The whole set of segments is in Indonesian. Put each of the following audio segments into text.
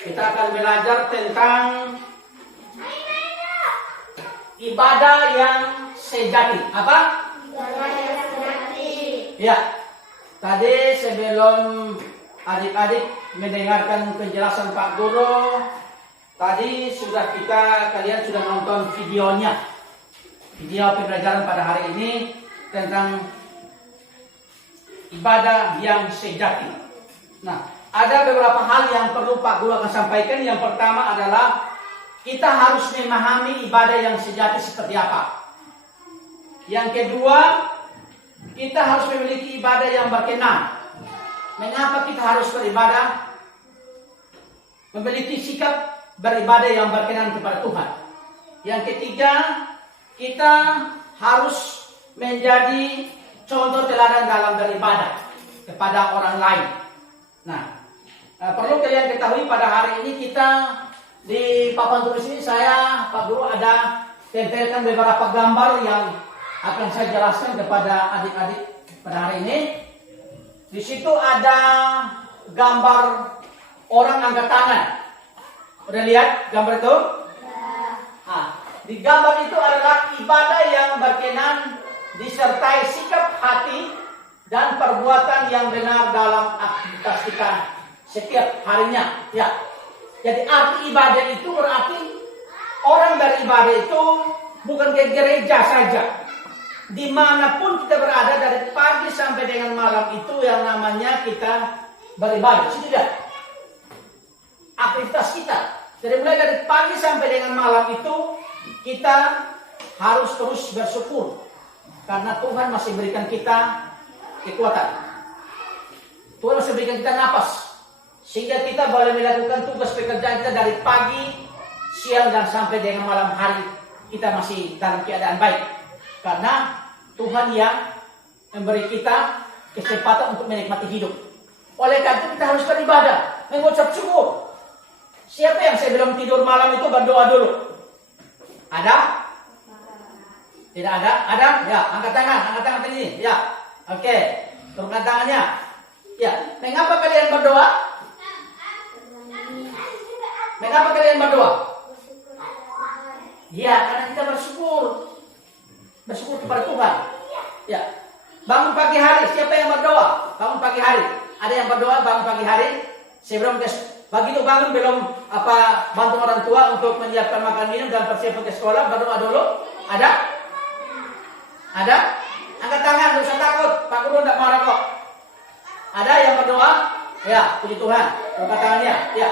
Kita akan belajar tentang ibadah yang sejati. Apa? Ibadah yang sejati. Ya. Tadi sebelum adik-adik mendengarkan penjelasan Pak Guru, tadi kalian sudah nonton videonya. Video pembelajaran pada hari ini tentang ibadah yang sejati. Nah, ada beberapa hal yang perlu Pak Guru akan sampaikan. Yang pertama adalah kita harus memahami ibadah yang sejati seperti apa. Yang kedua, kita harus memiliki ibadah yang berkenan. Mengapa kita harus beribadah? Memiliki sikap beribadah yang berkenan kepada Tuhan. Yang ketiga, kita harus menjadi contoh teladan dalam beribadah kepada orang lain. Nah, perlu kalian ketahui pada hari ini kita di papan tulis ini Pak Guru ada tempelkan beberapa gambar yang akan saya jelaskan kepada adik-adik pada hari ini. Di situ ada gambar orang angkat tangan. Udah lihat gambar itu? Nah, di gambar itu adalah ibadah yang berkenan disertai sikap hati dan perbuatan yang benar dalam aktivitas kita setiap harinya. Ya. Jadi arti ibadah itu berarti orang beribadah itu bukan ke gereja saja. Dimanapun kita berada dari pagi sampai dengan malam itu yang namanya kita beribadah. Itu dia. Aktivitas kita. Jadi mulai dari pagi sampai dengan malam itu kita harus terus bersyukur. Karena Tuhan masih berikan kita kekuatan. Tuhan masih berikan kita napas. Sehingga kita boleh melakukan tugas pekerjaan kita dari pagi, siang, dan sampai dengan malam hari. Kita masih dalam keadaan baik. Karena Tuhan yang memberi kita kesempatan untuk menikmati hidup. Oleh karena itu kita harus beribadah, mengucap syukur. Siapa yang sebelum tidur malam itu berdoa dulu? Ada? Tidak ada? Ada? Ya, angkat tangan ini. Ya, oke. Turunkan tangannya. Ya, mengapa kalian berdoa? Mengapa kalian berdoa? Ya, karena kita bersyukur. Bersyukur kepada Tuhan. Ya. Bangun pagi hari, siapa yang berdoa? Bangun pagi hari. Ada yang berdoa bangun pagi hari sebelum begitu bangun belum bantu orang tua untuk menyiapkan makan minum dan persiapan ke sekolah, berdoa dulu. Ada? Ada? Angkat tangan, tidak usah takut. Pak Guru tidak marah kok. Ada yang berdoa? Ya, puji Tuhan. Angkat tangannya. Ya.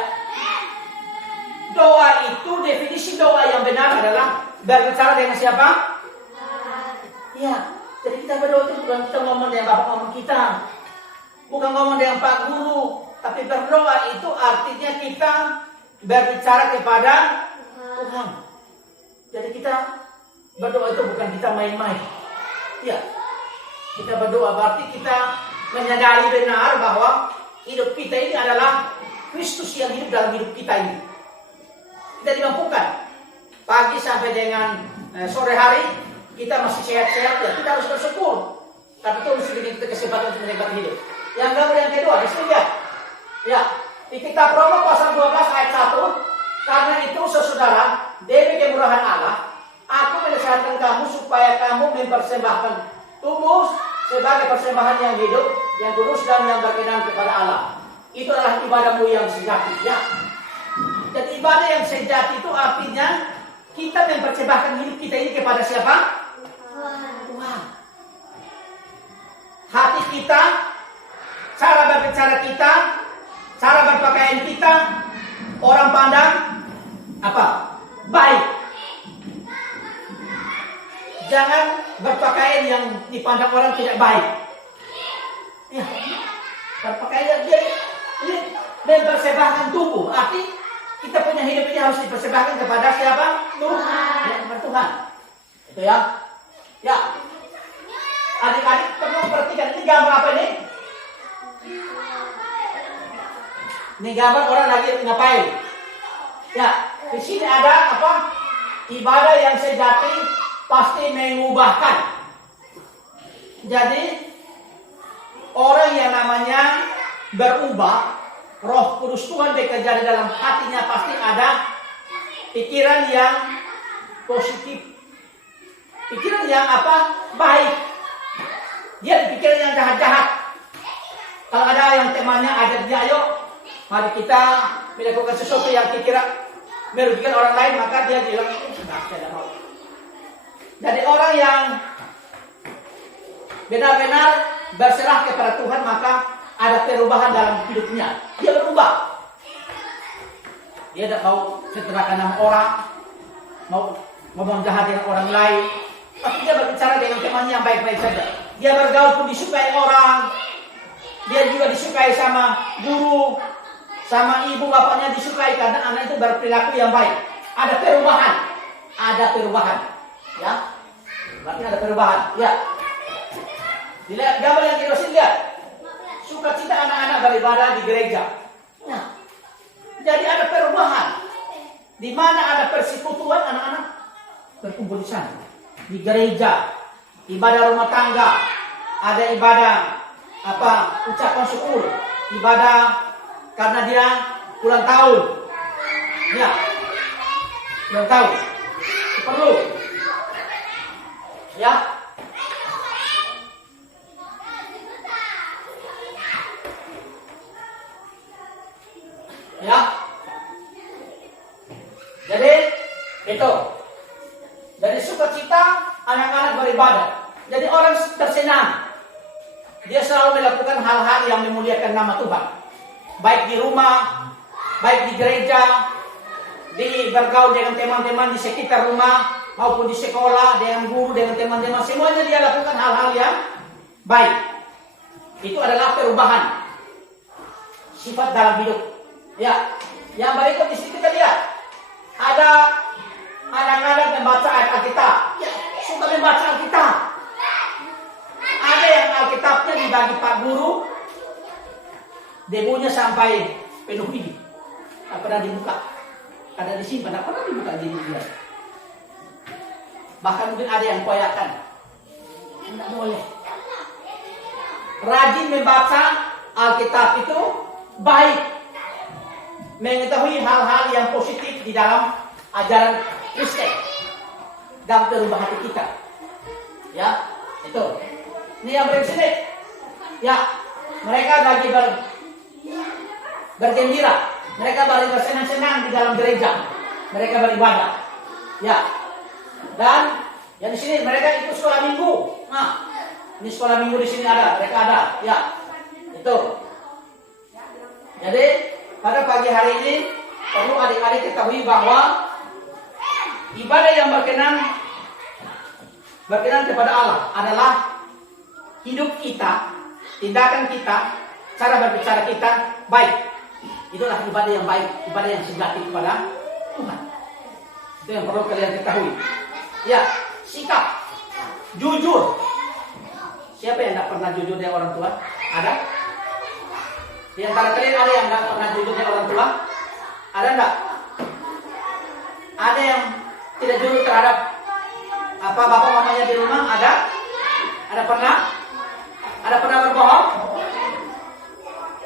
Doa itu, definisi doa yang benar adalah berbicara dengan siapa? Ya, jadi kita berdoa itu bukan kita ngomong dengan bapak ngomong kita, bukan ngomong dengan Pak Guru, tapi berdoa itu artinya kita berbicara kepada Tuhan. Jadi kita berdoa itu bukan kita main-main. Ya, kita berdoa berarti kita menyadari benar bahwa hidup kita ini adalah Kristus yang hidup dalam hidup kita ini. Kita dimampukan pagi sampai dengan sore hari. Kita masih sehat-sehat, ya kita harus bersyukur. Tapi Tuhan sudah berikan kita kesempatan untuk menikmati hidup. Yang kedua, di sini ya, di kitab Roma pasal 12 ayat 1, karena itu saudara, demi kemurahan Allah, aku menasihatkan kamu supaya kamu mempersembahkan tubuh sebagai persembahan yang hidup, yang kudus dan yang berkenan kepada Allah. Itu adalah ibadahmu yang sejati. Ya. Jadi ibadah yang sejati itu artinya kita mempersembahkan hidup kita ini kepada siapa? Tuhan. Hati kita, cara berbicara kita, cara berpakaian kita, orang pandang apa? Baik. Jangan berpakaian yang dipandang orang tidak baik. Ya, berpakaian dia mempersembahkan tubuh. Arti kita punya hidup ini harus dipersembahkan kepada siapa? Tuhan. Ya, kepada Tuhan. Itu ya. Ya, adik-adik perlu perhatikan ini gambar apa ini? Ini gambar orang lagi ngapain? Ya, di sini ada apa? Ibadah yang sejati pasti mengubahkan. Jadi orang yang namanya berubah Roh Kudus Tuhan bekerja di dalam hatinya, pasti ada pikiran yang positif. Pikiran yang baik. Dia pikiran yang jahat-jahat. Kalau ada yang temannya ajak dia, ayo mari kita melakukan sesuatu yang kira merugikan orang lain, maka dia bilang tidak mau. Jadi orang yang benar-benar berserah kepada Tuhan, maka ada perubahan dalam hidupnya. Dia berubah. Dia tidak mau seterahkan nama orang, mau ngomong jahat dengan orang lain. Tapi dia berbicara dengan temannya yang baik-baik saja. Dia bergaul pun disukai orang. Dia juga disukai sama guru, sama ibu bapaknya disukai karena anak itu berperilaku yang baik. Ada perubahan. Ada perubahan. Ya. Berarti ada perubahan. Ya. Dilihat gambar yang kita lihat. Sukacita anak-anak beribadah di gereja. Nah, jadi ada perubahan. Di mana ada persekutuan, anak-anak berkumpul di sana. Di gereja, ibadah rumah tangga, ada ibadah ucapan syukur, ibadah karena dia ulang tahun. Ya, ulang tahun. Perlu. Ya. Ya. Jadi itu. Dari sukacita anak-anak beribadah. Jadi orang tersenang. Dia selalu melakukan hal-hal yang memuliakan nama Tuhan. Baik di rumah, baik di gereja, di bergaul dengan teman-teman di sekitar rumah, maupun di sekolah, dengan guru, dengan teman-teman. Semuanya dia lakukan hal-hal yang baik. Itu adalah perubahan sifat dalam hidup. Ya, yang berikut di sini kita lihat ada anak-anak membaca ayat Alkitab. Ya, suka membaca Alkitab. Ada yang Alkitabnya dibagi Pak Guru, debunya sampai penuh ini. Tak pernah dibuka. Ada disimpan, tak pernah dibuka jadi dia. Bahkan mungkin ada yang koyakan. Tidak boleh. Rajin membaca Alkitab itu baik. Mengetahui hal-hal yang positif di dalam ajaran Kristen dan berubah hati kita. Ya, itu. Ini yang bersini. Ya, mereka lagi bergembira. Mereka lagi bersenang-senang di dalam gereja. Mereka beribadah. Ya. Dan yang di sini mereka ikut sekolah minggu. Nah, ini sekolah minggu di sini ada, mereka ada. Ya. Itu. Jadi pada pagi hari ini perlu adik-adik ketahui bahwa ibadah yang berkenan kepada Allah adalah hidup kita, tindakan kita, cara berbicara kita baik. Itulah ibadah yang baik, ibadah yang sejati kepada Tuhan. Itu yang perlu kalian ketahui. Ya, sikap jujur. Siapa yang tidak pernah jujur dengan orang tua? Ada? Di antara kalian ada yang tidak pernah jujur dengan orang tua? Ada enggak? Ada yang tidak jujur terhadap bapak mamanya di rumah? Ada? Ada pernah? Ada pernah berbohong?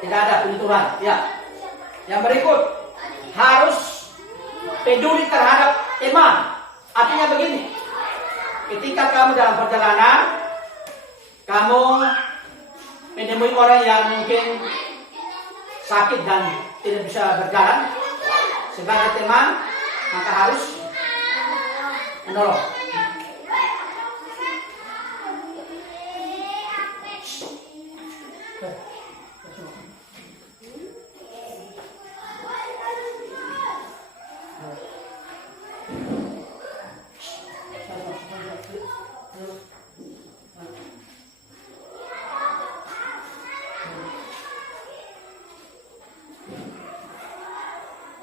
Tidak ada penuturan. Ya. Yang berikut, harus peduli terhadap teman. Artinya begini, ketika kamu dalam perjalanan, kamu menemui orang yang mungkin sakit dan tidak bisa berjalan, sebagai teman, maka harus menolong.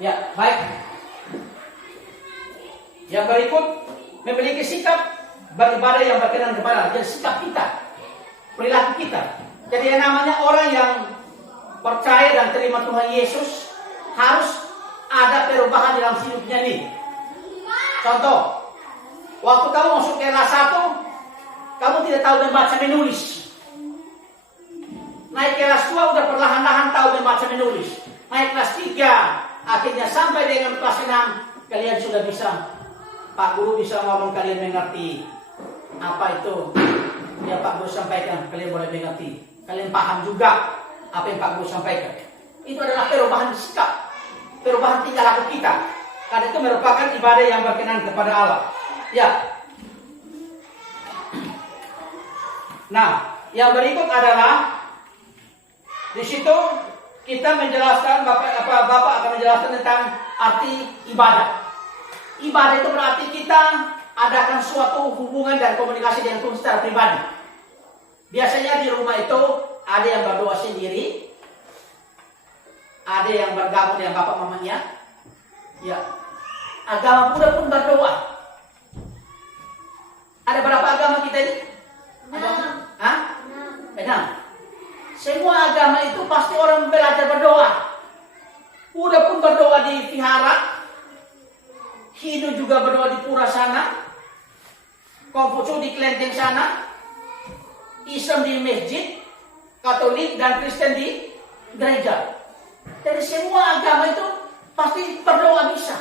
Ya, baik. Yang berikut, memiliki sikap beribadah yang berkenan kepada Allah. Jadi sikap kita, perilaku kita. Jadi yang namanya orang yang percaya dan terima Tuhan Yesus harus ada perubahan dalam hidupnya nih. Contoh, waktu kamu masuk kelas 1, kamu tidak tahu membaca menulis. Naik kelas 2 udah perlahan-lahan tahu membaca menulis. naik kelas 3, akhirnya sampai dengan kelas 6, kalian sudah bisa. Pak Guru bisa ngomong, kalian mengerti. Apa itu? Ya Pak Guru sampaikan, kalian boleh mengerti. Kalian paham juga apa yang Pak Guru sampaikan. Itu adalah perubahan sikap, perubahan tingkah laku kita. Karena itu merupakan ibadah yang berkenan kepada Allah. Ya. Nah, yang berikut adalah di situ kita menjelaskan, Bapak akan menjelaskan tentang arti ibadah. Ibadah itu berarti kita adakan suatu hubungan dan komunikasi dengan Tuhan secara pribadi. Biasanya di rumah itu ada yang berdoa sendiri, ada yang bergabung dengan bapak mamanya. Ya, agama Buddha pun berdoa. Ada berapa agama kita ini? Hah? 6. Semua agama itu pasti orang belajar berdoa. Buddha pun berdoa di vihara, Hindu juga berdoa di pura sana, Konghucu di kelenteng sana, Islam di masjid, Katolik dan Kristen di gereja. Jadi semua agama itu pasti berdoa bisa.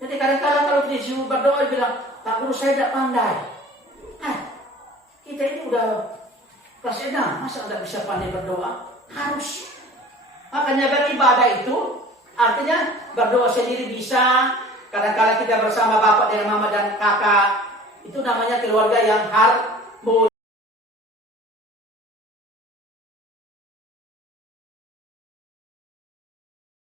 Jadi kadang-kadang kalau disuruh berdoa bilang, Pak Guru saya tidak pandai. Kita ini udah kelas 6, masa tidak bisa pandai berdoa? Harus. Makanya beribadah itu artinya berdoa sendiri bisa. Kadang-kadang kita bersama bapak dan mama dan kakak. Itu namanya keluarga yang harmonis.